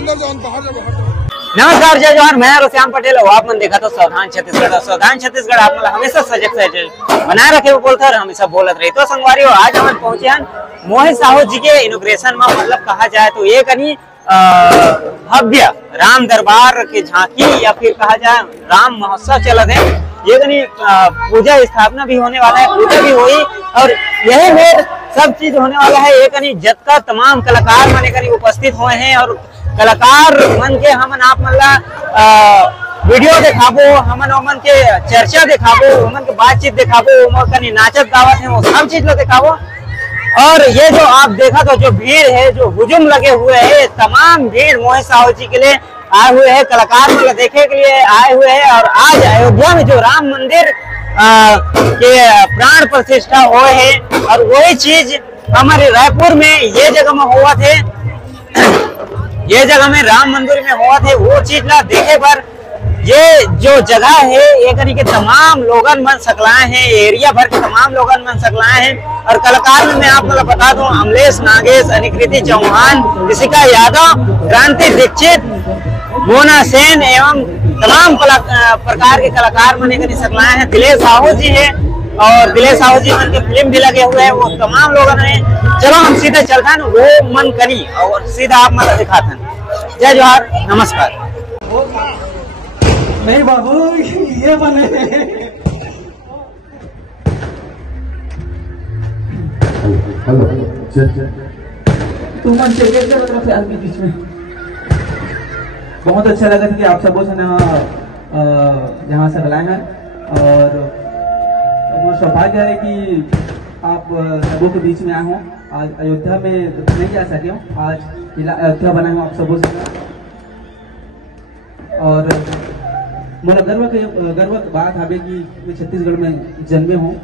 नमस्कार, जय जवाहर। मैं श्याम पटेल। आप मन देखा तो सावधान छत्तीसगढ़। सावधान छत्तीसगढ़ आप हमेशा सजग बनाए रखे बोलते और हमेशा बोलत रहे। तो संगवारी आज हम पहुंचे हैं मोहित साहू जी के इनोग्रेशन में। मतलब कहा जाए तो एक भव्य राम दरबार की झांकी या फिर कहा जाए राम महोत्सव चलत है। ये पूजा स्थापना भी होने वाला है, पूजा भी हुई और यही में सब चीज होने वाला है। एक जत का तमाम कलाकार मन उपस्थित हुए हैं और कलाकार मन के हमन आप मतलब वीडियो दिखाबो, हमन ओमन के चर्चा दिखाबो, ओमन के बातचीत दिखाबो, ओमन कनी नाचत गावत है, वो सब चीज लो दिखाबो। और ये जो आप देखा तो जो भीड़ है, जो हुजूम लगे हुए है, तमाम भीड़ मोहित साहू जी के लिए आए हुए हैं, कलाकार को देखे के लिए आए हुए हैं। और आज अयोध्या में जो राम मंदिर के प्राण प्रतिष्ठा हुए है और वही चीज हमारे रायपुर में ये जगह में हुआ थे, ये जगह में राम मंदिर में हुआ थे, वो चीज ला देखे पर ये जो जगह है ये करी के तमाम लोगन मन सकलाए हैं, एरिया भर के तमाम लोगन मन सकलाए हैं। और कलाकार में मैं आप लोग बता दूं, अमलेश नागेश, अनिकृति चौहान, ऋषिका यादव, क्रांति दीक्षित, मोना सेन एवं तमाम प्रकार के कलाकार मन करी सकलाए हैं। दिलेश साहू जी है और दिलेश साहू जी मन के फिल्म भी लगे हुए हैं, वो तमाम लोगों ने। चलो हम सीधा चलता है वो मन करी और सीधा आप मतलब दिखाते हैं। जय जवाहर, नमस्कार। नहीं बाबू, ये बने तुम मन चलिए ख्याल के बीच में। बहुत अच्छा लगा कि आप सबों से यहाँ से बुलाए हैं और सौभाग्य है कि आप सबों के बीच में आए हो। आज अयोध्या में नहीं जा सके हो, आज अयोध्या बनाए हो आप सबों से। और मोला गर्व बात है कि मैं छत्तीसगढ़ में जन्मे हूँ,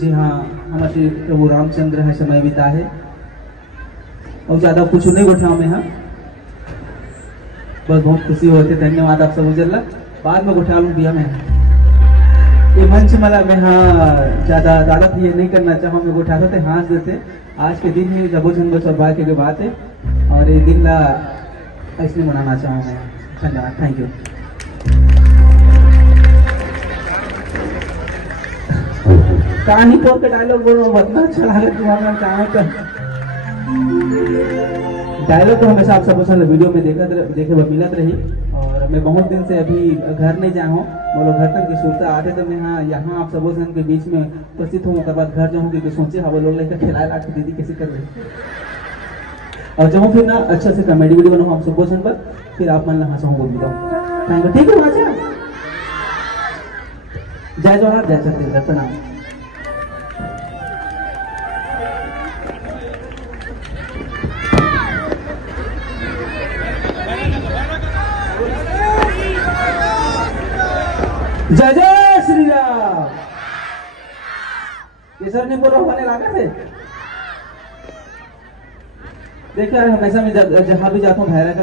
जी हाँ, हमारे प्रभु रामचंद्र है समय बिता है और ज्यादा कुछ नहीं उठा मैं यहाँ, बस बहुत खुशी होती। धन्यवाद आप सब उजला। बाद में उठा लूँ दिया मैं ये मंच मला मैं हाँ ज्यादा ये नहीं करना चाहूँ, मैं उठाते थे हाँस देते। आज के दिन ही जबो जन्म सौभाग्य की बात है और ये दिन ला ऐसे मनाना चाहूँ मैं। धन्यवाद, थैंक यू। कहानी पोर के डायलॉग बोलो, इतना अच्छा लगा तुम्हारा कहां का डायलॉग तो हमेशा आप सबसे वीडियो में देखे मिलत रही। और मैं बहुत दिन से अभी घर नहीं जा हूँ, बोलो घर तक की सुरता आते तो मैं यहाँ आप सबों के बीच में उपस्थित हूँ। उसके बाद घर जाऊँ क्योंकि सोचे हाँ वो लोग लेकर खिलाए ला के दीदी कैसे कर रही और जाऊँ फिर ना अच्छा से कॉमेडी वीडियो बनाऊँ आप सबों पर, फिर आप मन हंसा हूँ बोल दूँ। ठीक है अच्छा, जय जवाहर, जय छत्तीसगढ़, प्रणाम। जय जय श्री राम। ये सर ने बोला होने लगा थे। देखिए यार, हमेशा मैं जहाँ भी जाता हूँ भैरा का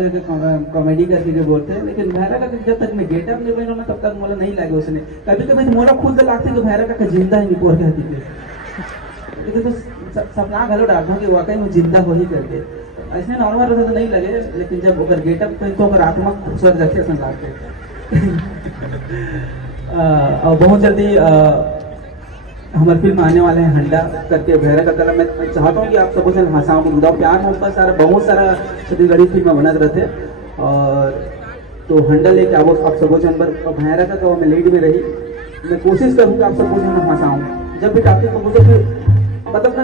कॉमेडी करके बोलते हैं, लेकिन भैरा का जब तक मैं गेटअप नहीं बना तब तक मोला नहीं लगे उसने। कभी कभी मोला खुद लगता है कि भैरा का जिंदा ही पोर कहती थी, लेकिन तो सपना घलो डालता हूँ कि वाकई में जिंदा हो ही करके। ऐसे नॉर्मल रहता तो नहीं लगे, लेकिन जब अगर गेटअप तो अगर आत्मा खूबसूरत रखे ऐसा लगते। और बहुत जल्दी हमारे फिल्म आने वाले हैं हंडा करके भैरा का कलम। मैं चाहता हूँ कि आप सबों से हंसाओं को बुलाओ, प्यार मोहब्बत सारा बहुत सारा छत्तीसगढ़ी फिल्म बनत रहते और तो हंडा लेके आओ आप सबों से भैरा का तो मैं लीड में रही। मैं कोशिश करूँगा आप सबों से हंसाऊँ। जब भी टॉपिक को मुझे फिर मतलब ना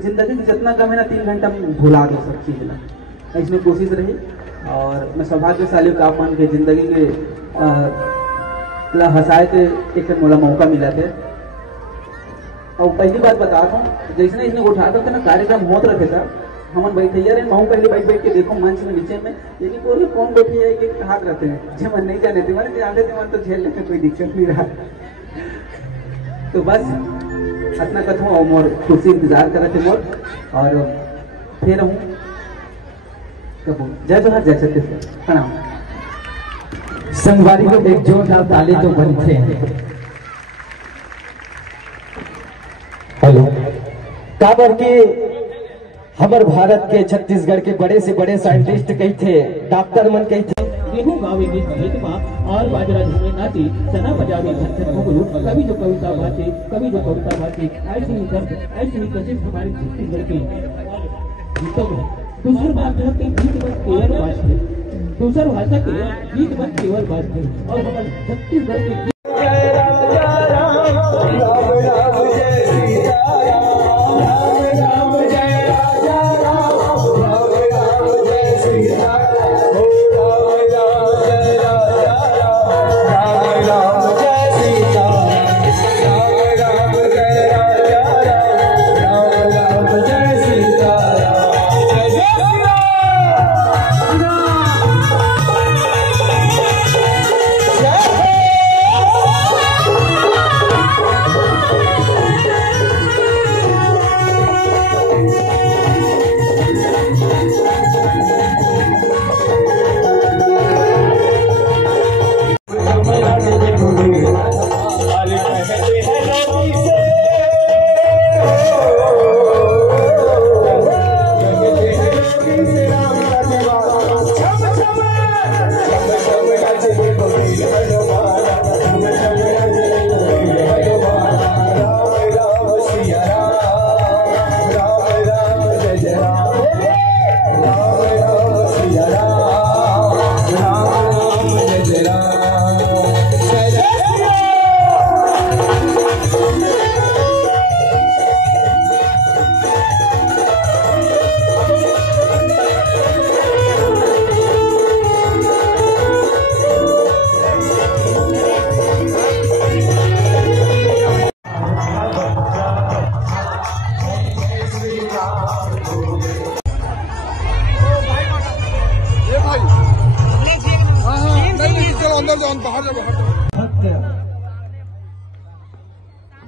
जिंदगी में जितना कम है ना 3 घंटा में भुला दो सब चीज़ ना, इसमें कोशिश रही। और मैं सौभाग्यशाली हूँ आप मान के जिंदगी के हंसाए के एक मोला मौका मिला थे। और पहली बात बता रहा हूँ, जैसे इसने उठाता था ना कार्यक्रम होता रखे था, हम बैठे यार मैं पहले बैठ के देखो मंच में नीचे में, लेकिन बोले कौन बैठी है कि हाथ रहते हैं जो मन नहीं जाने थे, मैंने जानते थे मन तो झेल लेते, कोई दिक्कत नहीं रहा। तो बस इतना कथूँ और मोर खुशी इंतजार कर रहे थे मोर। और फिर हूँ जय जवाहर, जय छत्तीसगढ़, प्रणाम। संगवारी को एक जोरदार ताली तो बनते हैं। हेलो काबर के हमारे भारत के छत्तीसगढ़ के बड़े से बड़े साइंटिस्ट कही थे, डॉक्टर मन कही थे। गेहूं गावे गीत गीत और बाजरा झूमे नाची, चना बजावे घर से घुंघरू, कभी जो कविता बाते, कभी जो कविता बाते, ऐसी ही दर्द, ऐसी ही कशिश हमारी छत्तीसगढ़ की गीतों में। दूसरी बात है कि गीत बस केवल बात है, दूसरी भाषा के गीत बस केवल बात है, और हमारे छत्तीसगढ़ के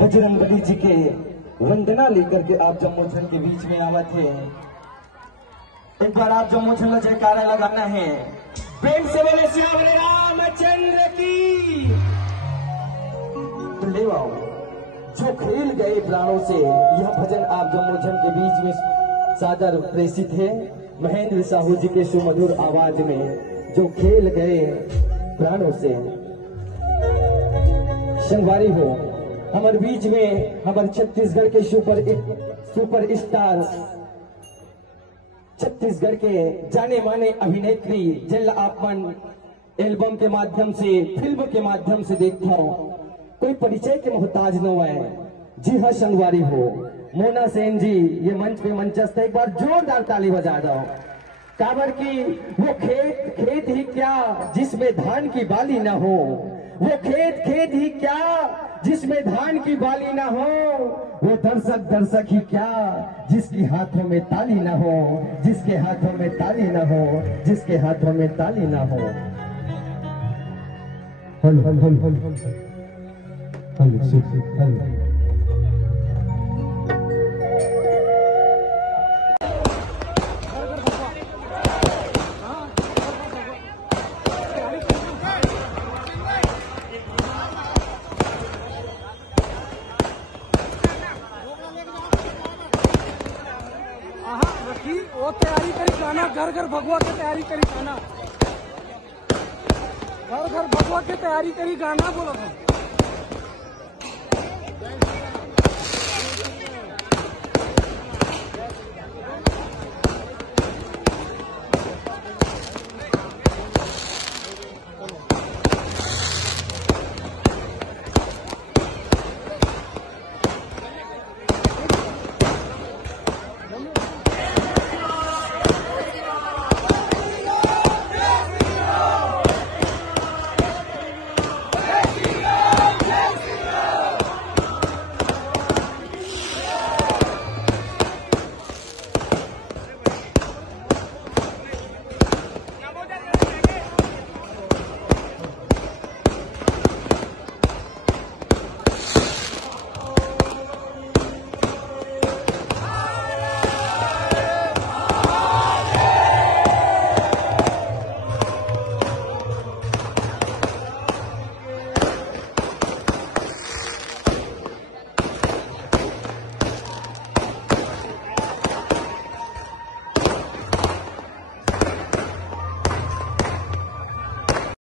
बजरंगबली जी के वंदना लेकर के आप जम्मूझन के बीच में आवा थे। एक बार आप जम्मूझन में जयकारा लगाना है, प्रेम से बोले श्री रामचंद्र की। तो ले आओ, जो खेल गए प्राणों से, यह भजन आप जम्मूझन के बीच में सादर प्रेषित है महेंद्र साहू जी के सुमधुर आवाज में। जो खेल गए प्राणों से, संगवारी हो हमारे बीच में हमारे छत्तीसगढ़ के सुपर स्टार, छत्तीसगढ़ के जाने माने अभिनेत्री, जिन आपन एल्बम के माध्यम से, फिल्म के माध्यम से देखता हूं, कोई परिचय के मोहताज न है। जी हाँ संगवारी हो, मोना सेन जी ये मंच पे मंचस्थ है, एक बार जोरदार ताली बजा दो। काबर की वो खेत ही क्या जिसमें धान की बाली न हो, वो खेत ही क्या जिसमें धान की बाली ना हो, वो दर्शक ही क्या जिसकी हाथों में ताली ना हो, जिसके हाथों में ताली ना हो, जिसके हाथों में ताली ना हो। वो तैयारी करी गाना, घर घर भगवा के तैयारी करी गाना, घर घर भगवा के तैयारी करी गाना बोला था।